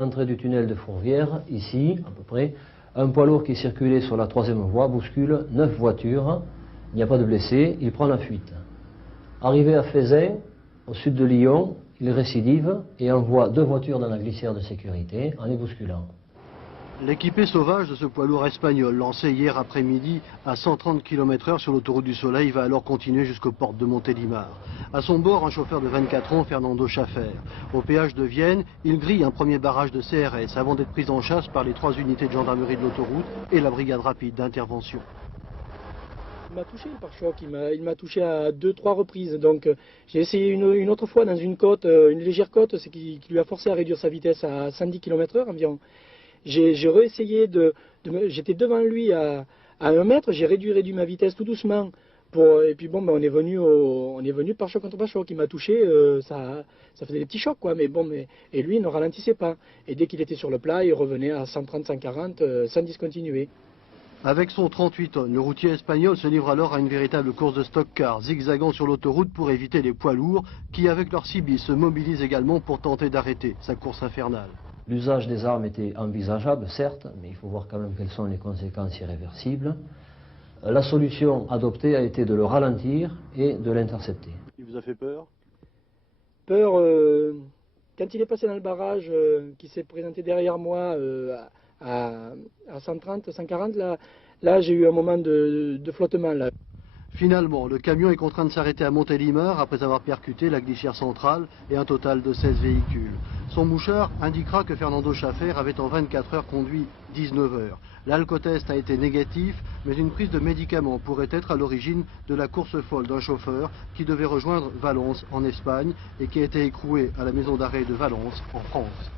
Entrée du tunnel de Fourvière, ici, à peu près, un poids lourd qui circulait sur la 3e voie bouscule 9 voitures, il n'y a pas de blessés, il prend la fuite. Arrivé à Fézin, au sud de Lyon, il récidive et envoie 2 voitures dans la glissière de sécurité en les bousculant. L'équipée sauvage de ce poids lourd espagnol, lancé hier après-midi à 130 km/h sur l'autoroute du Soleil, va alors continuer jusqu'aux portes de Montélimar. À son bord, un chauffeur de 24 ans, Fernando Schaffer. Au péage de Vienne, il grille un premier barrage de CRS avant d'être pris en chasse par les 3 unités de gendarmerie de l'autoroute et la brigade rapide d'intervention. Il m'a touché le pare-choc, il m'a touché à 2-3 reprises. Donc j'ai essayé une autre fois dans une côte, une légère côte, ce qui lui a forcé à réduire sa vitesse à 110 km/h environ. J'ai réessayé j'étais devant lui à 1 mètre, j'ai réduit ma vitesse tout doucement. Et puis bon, ben, on est venu pare-choc contre pare-choc. Il m'a touché, ça faisait des petits chocs, quoi. Et lui, il ne ralentissait pas. Et dès qu'il était sur le plat, il revenait à 130-140 sans discontinuer. Avec son 38 tonnes, le routier espagnol se livre alors à une véritable course de stock-car, zigzagant sur l'autoroute pour éviter les poids lourds qui, avec leurs CB, se mobilisent également pour tenter d'arrêter sa course infernale. L'usage des armes était envisageable, certes, mais il faut voir quand même quelles sont les conséquences irréversibles. La solution adoptée a été de le ralentir et de l'intercepter. Il vous a fait peur? Peur, quand il est passé dans le barrage, qui s'est présenté derrière moi à 130, 140, là j'ai eu un moment de flottement. Là. Finalement, le camion est contraint de s'arrêter à Montélimar après avoir percuté la glissière centrale et un total de 16 véhicules. Son mouchard indiquera que Fernando Schaffer avait en 24 heures conduit 19 heures. L'alcotest a été négatif, mais une prise de médicaments pourrait être à l'origine de la course folle d'un chauffeur qui devait rejoindre Valence en Espagne et qui a été écroué à la maison d'arrêt de Valence en France.